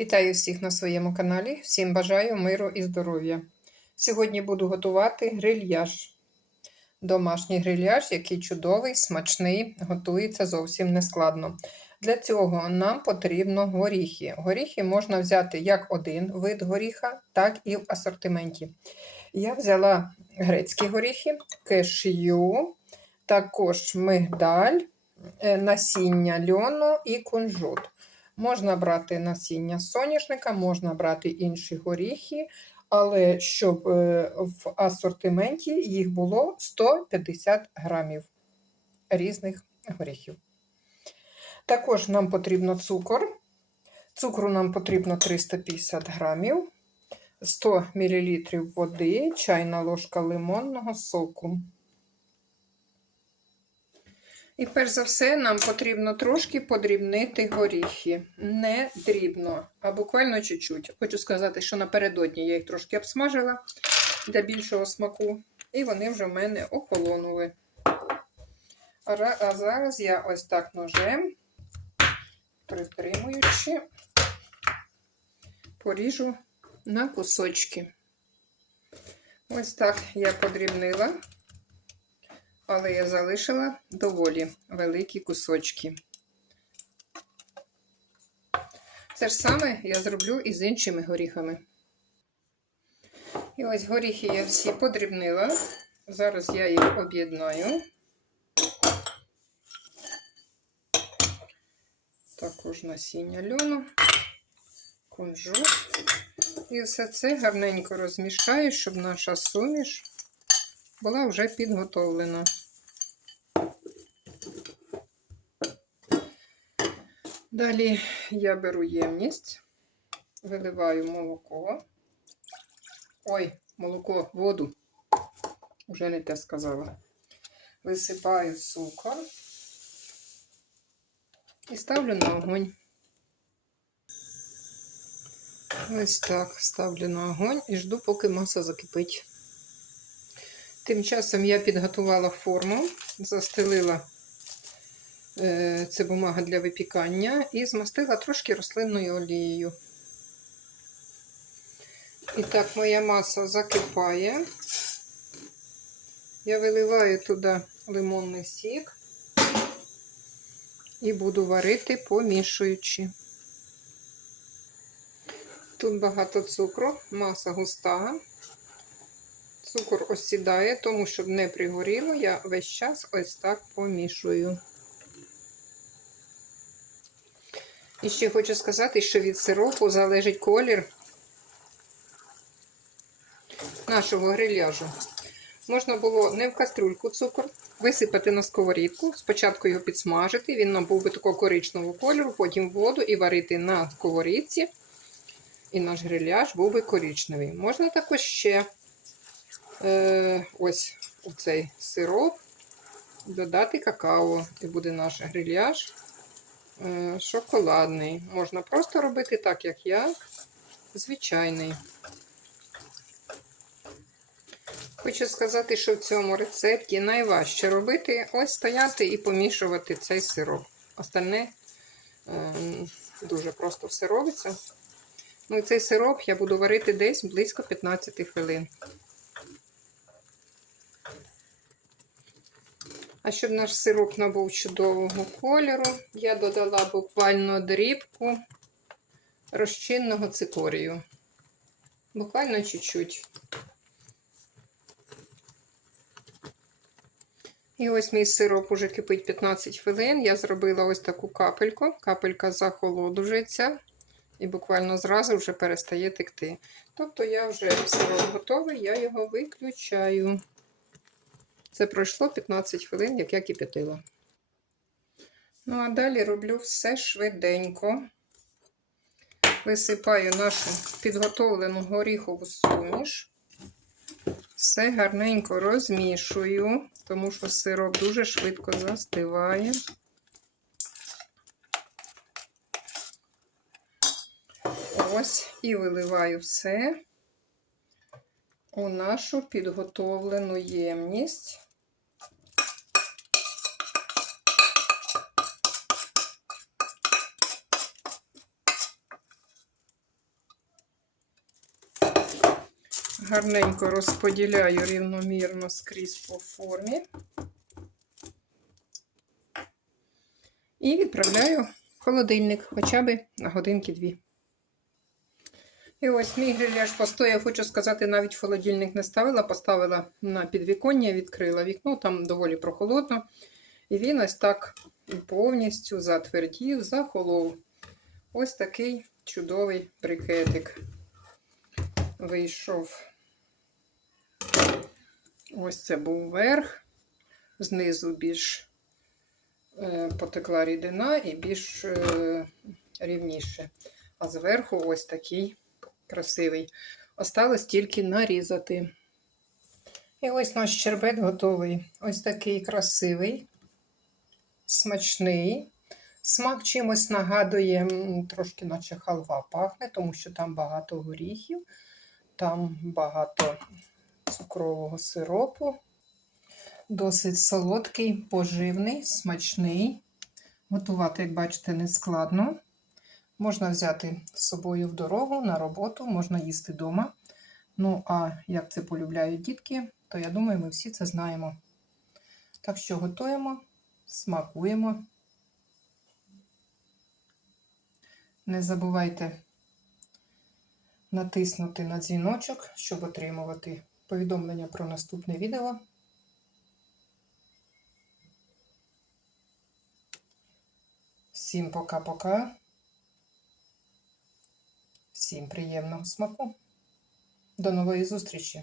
Вітаю всіх на своєму каналі. Всім бажаю миру і здоров'я. Сьогодні буду готувати грильяж. Домашній грильяж, який чудовий, смачний, готується зовсім нескладно. Для цього нам потрібно горіхи. Горіхи можна взяти як один вид горіха, так і в асортименті. Я взяла грецькі горіхи, кешю, також мигдаль, е, насіння льону і кунжут. Можна брати насіння соняшника, можна брати інші горіхи, але щоб е, в асортименті їх було 150 грамів різних горіхів. Також нам потрібно цукор. Цукру нам потрібно 350 грамів, 100 мл води, чайна ложка лимонного соку. І перш за все, нам потрібно трошки подрібнити горіхи. Не дрібно, а буквально чуть-чуть. Хочу сказати, що напередодні я їх трошки обсмажила для більшого смаку, і вони вже в мене охолонули. А зараз я ось так ножем, притримуючи, поріжу на кусочки. Ось так я подрібнила але я залишила доволі великі кусочки. Це ж саме я зроблю і з іншими горіхами. І ось горіхи я всі подрібнила. Зараз я їх об'єднаю. Також насіння льону, кунжут. І все це гарненько розмішаю, щоб наша суміш була вже підготовлена. Далі я беру ємність, виливаю молоко. Ой, молоко, воду, вже не те сказала. Висипаю цукор і ставлю на огонь. Ось так ставлю на огонь і жду, поки маса закипить. Тим часом я підготувала форму, застелила е, це бумага для випікання і змастила трошки рослинною олією. І так, моя маса закипає. Я виливаю туди лимонний сік і буду варити, помішуючи. Тут багато цукру, маса густа. Цукор осідає, тому щоб не пригоріло, я весь час ось так помішую. І ще хочу сказати, що від сиропу залежить колір нашого гриляжу. Можна було не в кастрюльку цукор, висипати на сковорідку, спочатку його підсмажити, він набув би такого коричневого кольору, потім воду і варити на сковорідці. І наш гриляж був би коричневий. Можна також ще е, ось у цей сироп, додати какао, і буде наш гриляж е, шоколадний. Можна просто робити так, як я, звичайний. Хочу сказати, що в цьому рецепті найважче робити ось стояти і помішувати цей сироп. Остальне е, дуже просто все робиться. Ну і цей сироп я буду варити десь близько 15 хвилин. А щоб наш сироп набув чудового кольору, я додала буквально дрібку розчинного цикорію. Буквально чуть-чуть. І ось мій сироп уже кипить 15 хвилин. Я зробила ось таку капельку. Капелька захолодужиться і буквально зразу вже перестає текти. Тобто я вже сироп готовий, я його виключаю. Це пройшло 15 хвилин, як я кипятила. Ну, а далі роблю все швиденько. Висипаю нашу підготовлену горіхову суміш. Все гарненько розмішую, тому що сироп дуже швидко застиває. Ось і виливаю все у нашу підготовлену ємність. Гарненько розподіляю рівномірно скрізь по формі і відправляю в холодильник хоча б на годинки дві. І ось мій гриляш постояв, хочу сказати, навіть в холодильник не ставила, поставила на підвіконня, відкрила вікно, там доволі прохолодно. І він ось так повністю затвердів, захолов. Ось такий чудовий брикетик вийшов. Ось це був верх, знизу більш е, потекла рідина і більш е, рівніше. А зверху ось такий красивий. Осталось тільки нарізати. І ось наш щербет готовий. Ось такий красивий, смачний. Смак чимось нагадує, трошки наче халва пахне, тому що там багато горіхів, там багато цукрового сиропу. Досить солодкий, поживний, смачний. Готувати, як бачите, не складно. Можна взяти з собою в дорогу на роботу, можна їсти вдома. Ну, а як це полюбляють дітки, то я думаю, ми всі це знаємо. Так що готуємо, смакуємо. Не забувайте натиснути на дзвіночок, щоб отримувати повідомлення про наступне відео. Всім пока-пока. Всім приємного смаку. До нової зустрічі!